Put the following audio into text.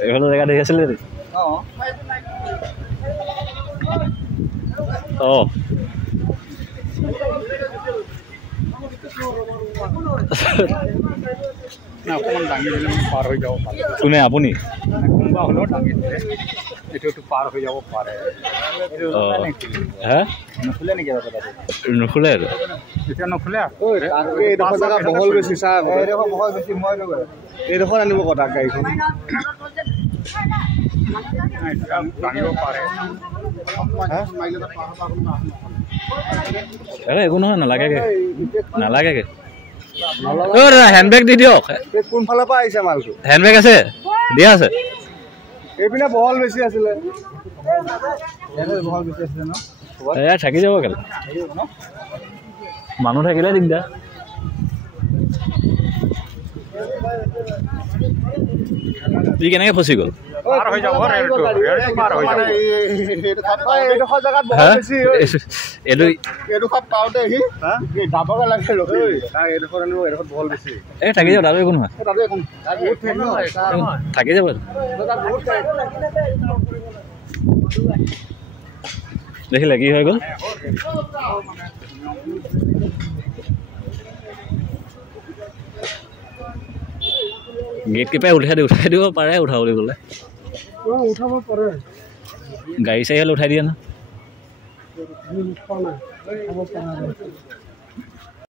এইফালে জেগা দেখি আছিলে নি? অঁ অকণমান দাঙি দিলে পাৰ হৈ যাব পাৰে। কোনে আপুনি? কোনোবা হ'লেও দাঙি দিলে এইটোতো পাৰ হৈ যাব পাৰে। হে নুখুলে নেকি নুখোলে আৰু এতিয়া নুখুলে এইডোখৰ জেগা বহল বেছি চাহ এইডোখৰ বহল বেছি মই এইডোখৰ আনিব কথা গাড়ীখন দাঙিব পাৰে। একো নহয় নালাগেগে নালাগেগে হেণ্ডবেগ দি দিয়ক। কোনফালৰ পৰা আহিছে মালটো? হেণ্ডবেগ আছে দিয়া আছে। এইপিনে বহল বেছি আছিলে বহল বেছি আছিলে ন? এয়া থাকি যাব কেলে মানুহ থাকিলে দিগদাৰ। ই কেনেকে ফচি গ'ল? পাৰ হৈ যাব পাৰ হৈ যাব। এইডোখৰ জেগাত বহল বেছি এইডোখৰ পাওঁতে সি দাবকে লাগে এইডোখৰ আনিব এইডোখৰ বহল বেছি এই থাকি যাব তাতো একো নহয় তাতে একো থাকি যাব। দেখিলে কি হৈ গ'ল? গেট কিপাই উঠাই দিব পাৰে উঠাবলৈ গ'লে উঠাব পাৰে গাড়ী চাড়ী হ'লে উঠাই দিয়ে না।